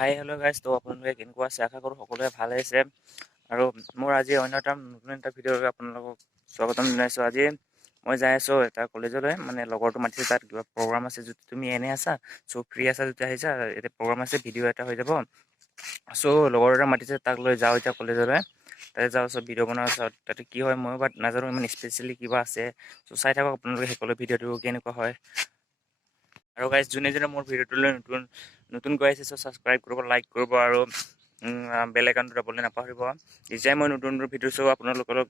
Hi hello' guys, তো আপোনালোকে কেনেকুৱা আছে? আশা কৰোঁ সকলোৱে ভালে আছে। আৰু মোৰ আজি অন্য এটা নতুন এটা ভিডিঅ'লৈ আপোনালোকক স্বাগতম জনাইছোঁ। আজি মই যাই আছোঁ এটা কলেজলৈ, মানে লগৰটো মাতিছে, তাত কিবা প্ৰগ্ৰাম আছে। যদি তুমি এনে আছা, চ' ফ্ৰী আছা যদি আহিছা, এতিয়া প্ৰগ্ৰাম আছে, ভিডিঅ' এটা হৈ যাব। চ' লগৰ এটা মাতিছে, তাক লৈ যাওঁ এতিয়া কলেজলৈ। তাতে যাওঁ, চব ভিডিঅ' বনোৱাৰ পিছত তাতে কি হয় মই বাট নাজানো, ইমান স্পেচিয়েলি কিবা আছে। চ' চাই থাকক আপোনালোকে সকলো ভিডিঅ'টো কেনেকুৱা হয়। আৰু গাইজ, যোনে যোনে মোৰ ভিডিঅ'টোলৈ নতুনকৈ আহিছে, চ' ছাবস্ক্ৰাইব কৰিব, লাইক কৰিব আৰু বেল আইকনটো দাববলৈ নাপাহৰিব। যেতিয়াই মই নতুন ভিডিঅ' চাওঁ আপোনালোকক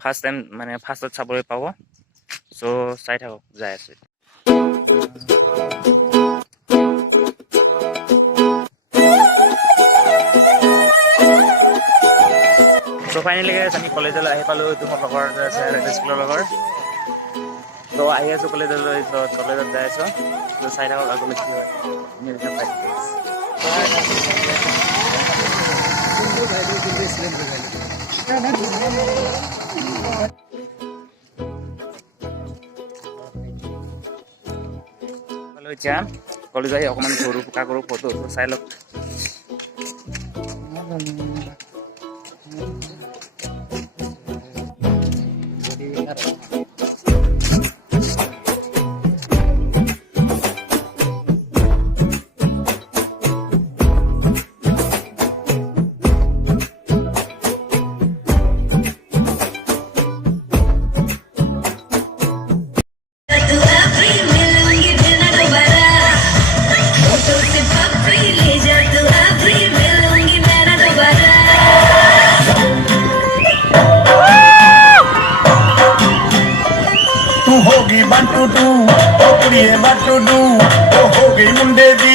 ফাৰ্ষ্টত চাবলৈ পাব। চ' চাই থাকক, যাই আছোঁ। চ' ফাইনেলি আমি কলেজলৈ আহি পালোঁ। এইটো মোৰ লগৰ আছে, স্কুলৰ লগৰ। ত' আহি আছোঁ কলেজলৈ, কলেজত যাই আছোঁ। ত' চাই থাকক আগলৈ কি হয়। এতিয়া কলেজ আহি অকণমান ঘূৰো ফুকা কৰোঁ, ফটো চাই লওক। होगी 1 2 2 ओ कुड़िए 1 2 2 ओ हो गई मुंडे दी